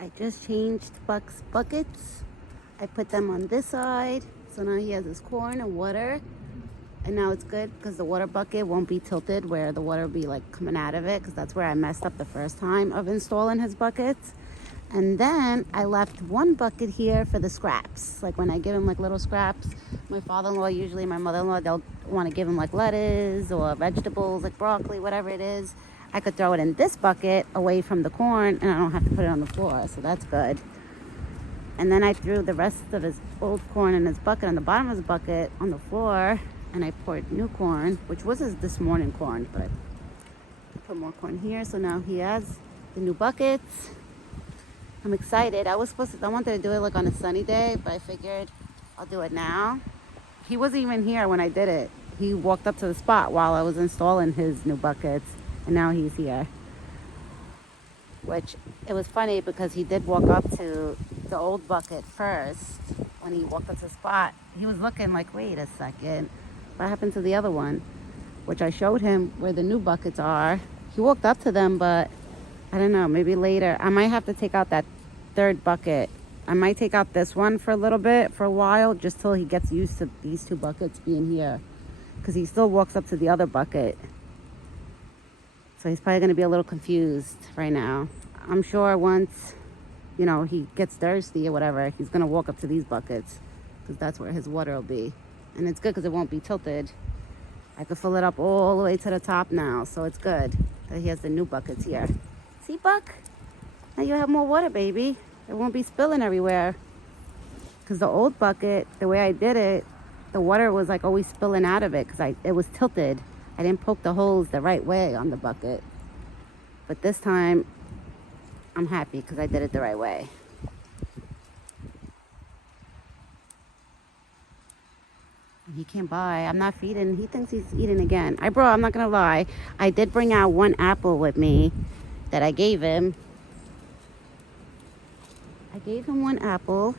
I just changed Buck's buckets. I put them on this side. So now he has his corn and water. And now it's good because the water bucket won't be tilted where the water will be like coming out of it, because that's where I messed up the first time of installing his buckets. And then I left one bucket here for the scraps. Like when I give him like little scraps, my father-in-law, usually my mother-in-law, they'll want to give him like lettuce or vegetables like broccoli, whatever it is. I could throw it in this bucket away from the corn and I don't have to put it on the floor. So that's good. And then I threw the rest of his old corn in his bucket on the bottom of his bucket on the floor. And I poured new corn, which was his this morning corn, but I put more corn here. So now he has the new buckets. I'm excited. I wanted to do it like on a sunny day, but I figured I'll do it now. He wasn't even here when I did it. He walked up to the spot while I was installing his new buckets, and now he's here. Which, it was funny because he did walk up to the old bucket first. When he walked up to the spot, he was looking like, wait a second. What happened to the other one? Which I showed him where the new buckets are. He walked up to them, but I don't know, maybe later. I might have to take out that third bucket. I might take out this one for a little bit, for a while, just till he gets used to these two buckets being here. Because he still walks up to the other bucket. So he's probably going to be a little confused right now. I'm sure once, you know, he gets thirsty or whatever, he's going to walk up to these buckets. Because that's where his water will be. And it's good because it won't be tilted. I could fill it up all the way to the top now. So it's good that he has the new buckets here. See, Buck? Now you have more water, baby. It won't be spilling everywhere. Because the old bucket, the way I did it, the water was like always spilling out of it because it was tilted. I didn't poke the holes the right way on the bucket. But this time, I'm happy because I did it the right way. He came by. I'm not feeding. He thinks he's eating again. I'm not going to lie. I did bring out one apple with me that I gave him. I gave him one apple.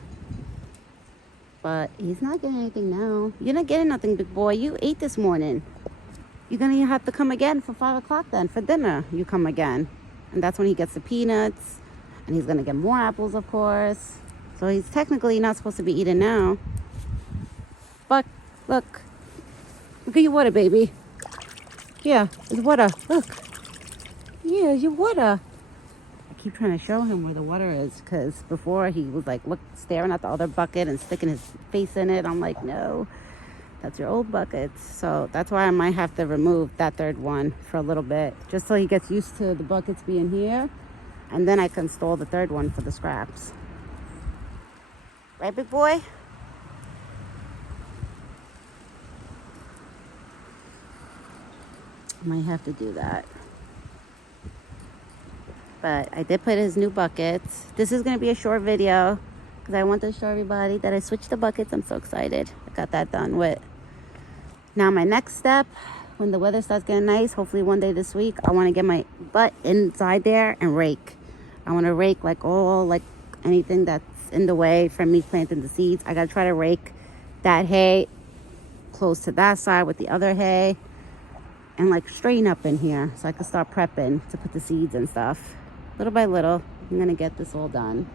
But he's not getting anything now. You're not getting nothing, big boy. You ate this morning. You're going to have to come again for 5 o'clock then. For dinner, you come again. And that's when he gets the peanuts. And he's going to get more apples, of course. So he's technically not supposed to be eating now. But look at your water, baby. Yeah, it's water. Look. Yeah, your water. I keep trying to show him where the water is because before he was like, staring at the other bucket and sticking his face in it. I'm like, no, that's your old bucket. So that's why I might have to remove that third one for a little bit, just so he gets used to the buckets being here. And then I can install the third one for the scraps. Right, big boy? Might have to do that. But I did put his new buckets. This is going to be a short video because I want to show everybody that I switched the buckets. I'm so excited. I got that done with. Now my next step, when the weather starts getting nice, hopefully one day this week, I want to get my butt inside there and rake. I want to rake like anything that's in the way from me planting the seeds. I got to try to rake that hay close to that side with the other hay. And like straighten up in here so I can start prepping to put the seeds and stuff. Little by little, I'm gonna get this all done.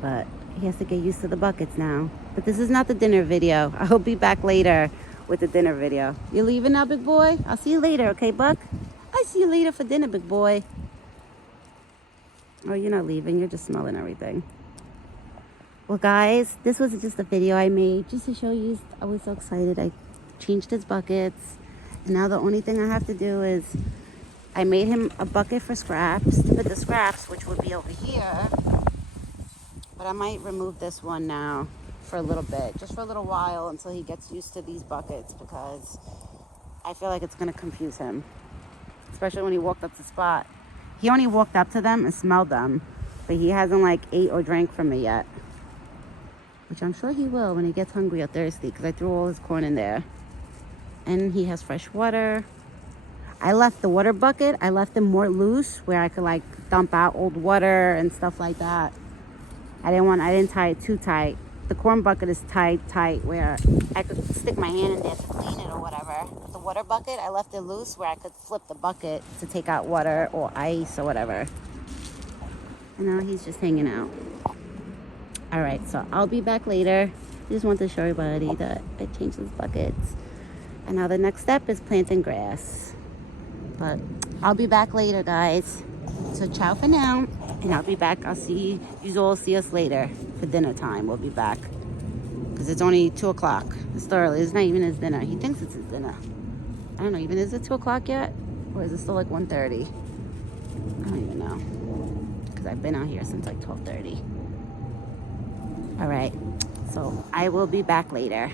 But he has to get used to the buckets now. But this is not the dinner video. I'll be back later with the dinner video. You leaving now, big boy? I'll see you later, okay, Buck? I'll see you later for dinner, big boy. Oh, you're not leaving. You're just smelling everything. Well, guys, this was just a video I made just to show you. I was so excited. I changed his buckets, and now the only thing I have to do is I made him a bucket for scraps to put the scraps, which would be over here. But I might remove this one now for a little bit, just for a little while until he gets used to these buckets, because I feel like it's going to confuse him, especially when he walked up to the spot. He only walked up to them and smelled them, but he hasn't like ate or drank from it yet, which I'm sure he will when he gets hungry or thirsty, because I threw all his corn in there. And he has fresh water. I left the water bucket, I left them more loose where I could like dump out old water and stuff like that. I didn't tie it too tight. The corn bucket is tied tight where I could stick my hand in there to clean it or whatever. The water bucket, I left it loose where I could flip the bucket to take out water or ice or whatever. And now he's just hanging out. All right, so I'll be back later. I just want to show everybody that I changed those buckets. And now the next step is planting grass. But I'll be back later, guys. So ciao for now. And I'll be back. I'll see you all see us later for dinner time. We'll be back. Because it's only 2 o'clock. It's still early. It's not even his dinner. He thinks it's his dinner. I don't know. Even is it 2 o'clock yet? Or is it still like 1:30? I don't even know. Because I've been out here since like 12:30. All right. So I will be back later.